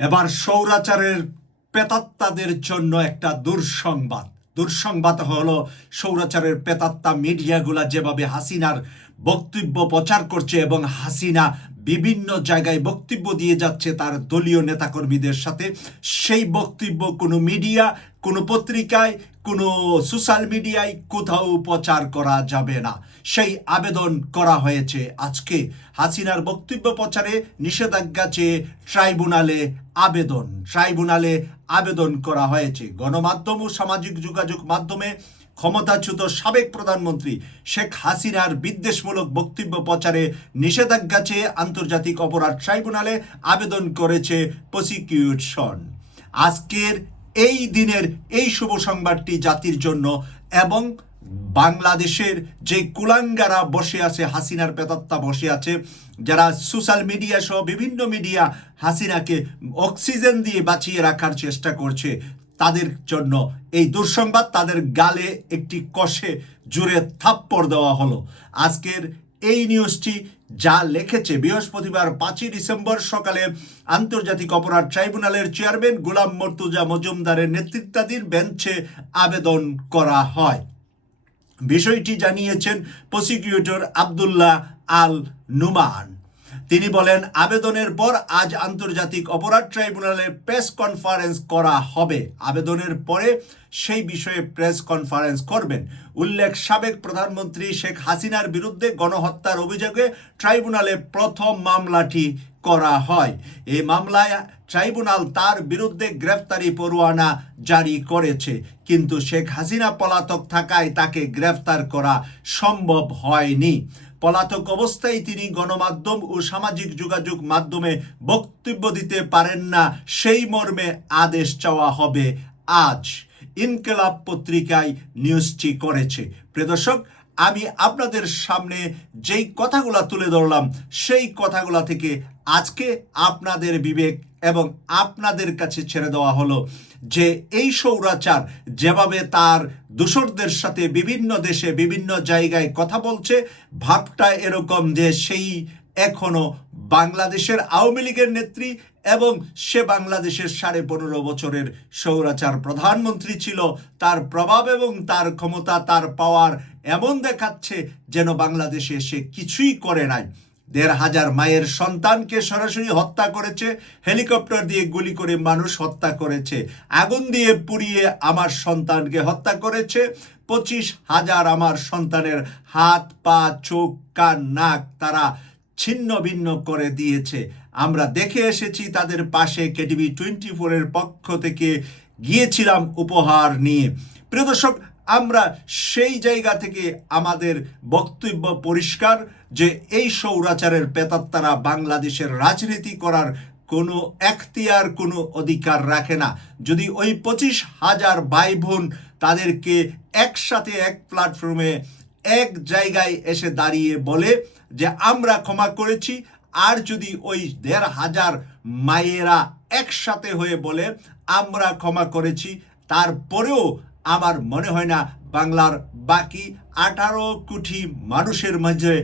এবার সৌরাচারের পেতাত্তাদের জন্য একটা দুঃসংবাদ। দুঃসংবাদ হলো, সৌরাচারের পেতাত্তা মিডিয়াগুলা যেভাবে হাসিনার বক্তব্য প্রচার করছে এবং হাসিনা বিভিন্ন জায়গায় বক্তব্য দিয়ে যাচ্ছে তার দলীয় নেতাকর্মীদের সাথে। সেই বক্তব্য কোনো মিডিয়া, কোনো পত্রিকায়, কোনো সোশ্যাল মিডিয়ায় কোথাও প্রচার করা যাবে না। সেই আবেদন করা হয়েছে আজকে। হাসিনার বক্তব্য প্রচারে নিষেধাজ্ঞা চেয়ে ট্রাইব্যুনালে আবেদন। ট্রাইব্যুনালে আবেদন করা হয়েছে। গণমাধ্যম ও সামাজিক যোগাযোগ মাধ্যমে ক্ষমতাচ্যুত সাবেক প্রধানমন্ত্রী শেখ হাসিনার বিদ্বেষমূলক বক্তব্য প্রচারে নিষেধাজ্ঞা চেয়ে আন্তর্জাতিক অপরাধ ট্রাইব্যুনালে আবেদন করেছে প্রসিকিউশন আজকের এই দিনের এই শুভ সংবাদটি জাতির জন্য এবং বাংলাদেশের যে কুলাঙ্গারা বসে আছে, হাসিনার পেতাত্তা বসে আছে, যারা সোশ্যাল মিডিয়া সহ বিভিন্ন মিডিয়া হাসিনাকে অক্সিজেন দিয়ে বাঁচিয়ে রাখার চেষ্টা করছে তাদের জন্য। এই দুঃসংবাদ তাদের গালে একটি কষে জুড়ে থাপ্পড় দেওয়া হলো। আজকের এই নিউজটি যা লিখেছে বৃহস্পতিবার পাঁচই ডিসেম্বর সকালে আন্তর্জাতিক অপরাধ ট্রাইব্যুনালের চেয়ারম্যান গোলাম মর্তুজা মজুমদারের নেতৃত্বাধীন বেঞ্চে আবেদন করা হয়। বিষয়টি জানিয়েছেন প্রসিকিউটর আবদুল্লাহ আল নুমান তিনি বলেন, আবেদনের পর আজ আন্তর্জাতিক অপরাধ ট্রাইব্যুনালে প্রেস কনফারেন্স করা হবে। আবেদনের পরে সেই বিষয়ে প্রেস কনফারেন্স করবেন। উল্লেখ সাবেক প্রধানমন্ত্রী শেখ হাসিনার বিরুদ্ধে গণহত্যার অভিযোগে ট্রাইব্যুনালে প্রথম মামলাটি করা হয়। এই মামলায় ট্রাইব্যুনাল তার বিরুদ্ধে গ্রেফতারি পরোয়ানা জারি করেছে। কিন্তু শেখ হাসিনা পলাতক থাকায় তাকে গ্রেফতার করা সম্ভব হয়নি। পলাতক অবস্থায় তিনি গণমাধ্যম ও সামাজিক যোগাযোগ মাধ্যমে বক্তব্য দিতে পারেন না, সেই মর্মে আদেশ চাওয়া হবে আজ। ইনকেলাব পত্রিকায় নিউজটি করেছে। প্রিয়দর্শক আমি আপনাদের সামনে যেই কথাগুলা তুলে ধরলাম, সেই কথাগুলা থেকে আজকে আপনাদের বিবেক এবং আপনাদের কাছে ছেড়ে দেওয়া হলো যে এই সৌরাচার যেভাবে তার দূষরদের সাথে বিভিন্ন দেশে বিভিন্ন জায়গায় কথা বলছে, ভাবটা এরকম যে সেই এখনও বাংলাদেশের আওয়ামী লীগের নেত্রী এবং সে বাংলাদেশের সাড়ে পনেরো বছরের সৌরাচার প্রধানমন্ত্রী ছিল। তার প্রভাব এবং তার ক্ষমতা, তার পাওয়ার এমন দেখাচ্ছে যেন বাংলাদেশে সে কিছুই করে নাই। দেড় হাজার মায়ের সন্তানকে সরাসরি হত্যা করেছে, হেলিকপ্টার দিয়ে গুলি করে মানুষ হত্যা করেছে, আগুন দিয়ে পুড়িয়ে আমার সন্তানকে হত্যা করেছে, পঁচিশ হাজার আমার সন্তানের হাত, পা, চোখ, কান, নাক তারা ছিন্ন ভিন্ন করে দিয়েছে। আমরা দেখে এসেছি তাদের পাশে কেটিভি টোয়েন্টি ফোরের পক্ষ থেকে গিয়েছিলাম উপহার নিয়ে। প্রিয় দর্শক, আমরা সেই জায়গা থেকে আমাদের বক্তব্য পরিষ্কার যে এই সৌরাচারের পেতাত্তারা বাংলাদেশের রাজনীতি করার কোনো এখতিয়ার, কোনো অধিকার রাখে না। যদি ওই পঁচিশ হাজার ভাই বোন তাদেরকে একসাথে এক প্ল্যাটফর্মে এক জায়গায় এসে দাঁড়িয়ে বলে যে, আমরা ক্ষমা করেছি। আর যদি ওই দেড় হাজার মায়েরা একসাথে হয়ে বলে, আমরা ক্ষমা করেছি, তারপরেও আমার মনে হয় না বাংলার বাকি আঠারো কোটি মানুষের মাঝে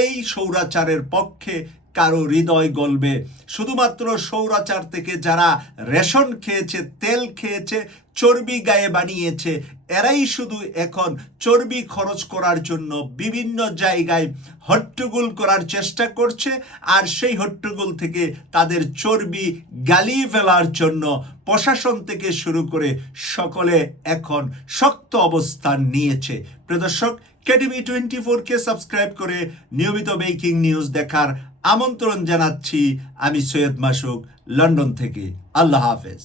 এই সৌরাচারের পক্ষে কারও হৃদয় গলবে। শুধুমাত্র সৌরাচার থেকে যারা রেশন খেয়েছে, তেল খেয়েছে, চর্বি গায়ে বানিয়েছে, এরাই শুধু এখন চর্বি খরচ করার জন্য বিভিন্ন জায়গায় হট্টগোল করার চেষ্টা করছে আর সেই হট্টগোল থেকে তাদের চর্বি গালিয়ে ফেলার জন্য প্রশাসন থেকে শুরু করে সকলে এখন শক্ত অবস্থান নিয়েছে। প্রদর্শক কেটিভি টোয়েন্টি ফোরকে সাবস্ক্রাইব করে নিয়মিত বেকিং নিউজ দেখার আমন্ত্রণ জানাচ্ছি। আমি সৈয়দ মাসুক, লন্ডন থেকে। আল্লাহ হাফেজ।